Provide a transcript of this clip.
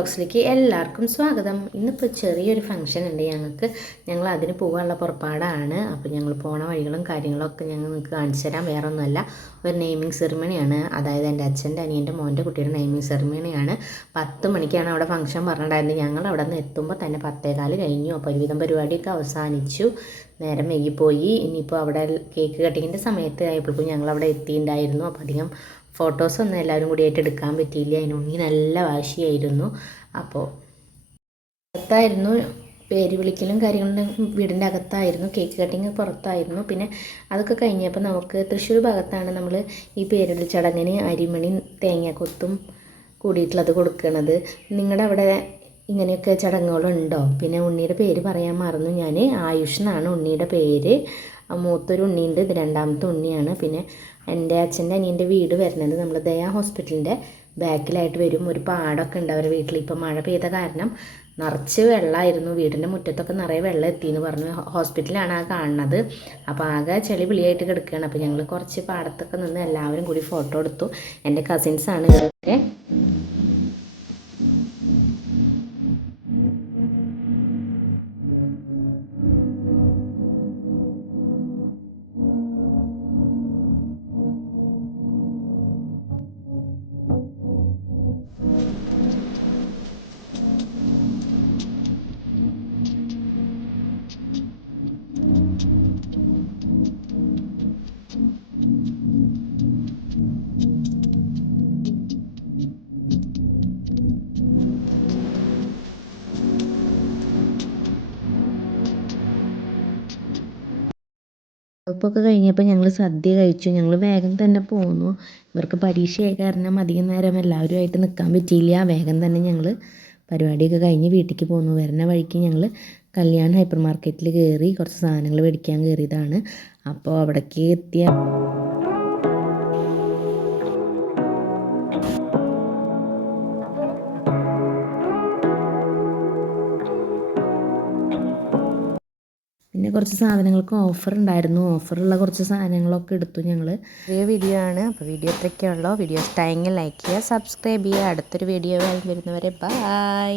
വ്ളോഗ്സിലേക്ക് എല്ലാവർക്കും സ്വാഗതം. ഇന്നിപ്പോൾ ചെറിയൊരു ഫംഗ്ഷൻ ഉണ്ട് ഞങ്ങൾ അതിന് പോകാനുള്ള പുറപ്പാടാണ്. അപ്പോൾ ഞങ്ങൾ പോണ വഴികളും കാര്യങ്ങളൊക്കെ ഞങ്ങൾ നിങ്ങൾക്ക് കാണിച്ചു തരാം. വേറെ ഒന്നുമല്ല, ഒരു നെയിമിങ് സെറിമണിയാണ്. അതായത് എൻ്റെ അച്ഛൻ്റെ അനിയൻ്റെ മോൻ്റെ കുട്ടിയുടെ നെയിമിങ് സെറിമണിയാണ്. 10 മണിക്കാണ് അവിടെ ഫംഗ്ഷൻ പറഞ്ഞിട്ടുണ്ടായിരുന്നത്. ഞങ്ങൾ അവിടെ നിന്ന് എത്തുമ്പോൾ തന്നെ 10:15 കഴിഞ്ഞു. അപ്പോൾ ഒരുവിധം പരിപാടിയൊക്കെ അവസാനിച്ചു. നേരം വൈകിപ്പോയി. ഇനിയിപ്പോൾ അവിടെ കേക്ക് കട്ടിങ്ങിൻ്റെ സമയത്ത് ആയപ്പോഴേക്കും ഞങ്ങൾ അവിടെ എത്തിയിട്ടുണ്ടായിരുന്നു. അപ്പോൾ അധികം ഫോട്ടോസൊന്നും എല്ലാവരും കൂടിയായിട്ട് എടുക്കാൻ പറ്റിയില്ല. അതിനുണ്ണി നല്ല വാശിയായിരുന്നു. അപ്പോൾ അകത്തായിരുന്നു പേര് വിളിക്കലും കാര്യങ്ങളും, വീടിൻ്റെ അകത്തായിരുന്നു. കേക്ക് കട്ടിങ് പുറത്തായിരുന്നു. പിന്നെ അതൊക്കെ കഴിഞ്ഞപ്പോൾ നമുക്ക് തൃശ്ശൂർ ഭാഗത്താണ് നമ്മൾ ഈ പേരുവിളി ചടങ്ങിന് അരിമണി തേങ്ങാക്കൊത്തും കൂടിയിട്ടുള്ളത് കൊടുക്കുന്നത്. നിങ്ങളുടെ അവിടെ ഇങ്ങനെയൊക്കെ ചടങ്ങുകളുണ്ടോ? പിന്നെ ഉണ്ണിയുടെ പേര് പറയാൻ മറന്നു ഞാൻ. ആയുഷ് എന്നാണ് ഉണ്ണിയുടെ പേര്. മൂത്തൊരു ഉണ്ണിയുണ്ട്, ഇത് രണ്ടാമത്തെ ഉണ്ണിയാണ്. പിന്നെ എൻ്റെ അച്ഛൻ്റെ അനിയൻ്റെ വീട് വരുന്നത് നമ്മൾ ദയാ ഹോസ്പിറ്റലിൻ്റെ ബാക്കിലായിട്ട് വരും. ഒരു പാടമൊക്കെ ഉണ്ട് അവരുടെ വീട്ടിൽ. ഇപ്പം മഴ പെയ്ത കാരണം നിറച്ച് വെള്ളമായിരുന്നു. വീടിൻ്റെ മുറ്റത്തൊക്കെ നിറയെ വെള്ളം എത്തിയെന്ന് പറഞ്ഞു. ഹോസ്പിറ്റലാണ് ആ കാണുന്നത്. അപ്പോൾ ആകെ ചെളി വിളിയായിട്ട് കിടക്കുകയാണ്. അപ്പോൾ ഞങ്ങൾ കുറച്ച് പാടത്തൊക്കെ നിന്ന് എല്ലാവരും കൂടി ഫോട്ടോ എടുത്തു. എൻ്റെ കസിൻസാണ് ഇവരൊക്കെ. ഉപ്പൊക്കെ കഴിഞ്ഞപ്പോൾ ഞങ്ങൾ സദ്യ കഴിച്ചു. ഞങ്ങൾ വേഗം തന്നെ പോന്നു. ഇവർക്ക് പരീക്ഷയായ കാരണം അധികം നേരം എല്ലാവരുമായിട്ട് നിൽക്കാൻ പറ്റിയില്ല. വേഗം തന്നെ ഞങ്ങൾ പരിപാടിയൊക്കെ കഴിഞ്ഞ് വീട്ടിലേക്ക് പോന്നു. വരുന്ന വഴിക്ക് ഞങ്ങൾ കല്യാൺ ഹൈപ്പർ മാർക്കറ്റിൽ കയറി കുറച്ച് സാധനങ്ങൾ മേടിക്കാൻ കയറിയതാണ്. അപ്പോൾ അവിടേക്ക് എത്തിയ പിന്നെ കുറച്ച് സാധനങ്ങൾക്ക് ഓഫർ ഉണ്ടായിരുന്നു. ഓഫറുള്ള കുറച്ച് സാധനങ്ങളൊക്കെ എടുത്തു ഞങ്ങൾ. ചെറിയ വീഡിയോ ആണ്. അപ്പോൾ വീഡിയോ ഇത്രയൊക്കെയുള്ളൂ. വീഡിയോ ഇഷ്ടമായെങ്കിൽ ലൈക്ക് ചെയ്യുക, സബ്സ്ക്രൈബ് ചെയ്യുക. അടുത്തൊരു വീഡിയോ ആയി വരുന്നവരെ ബൈ.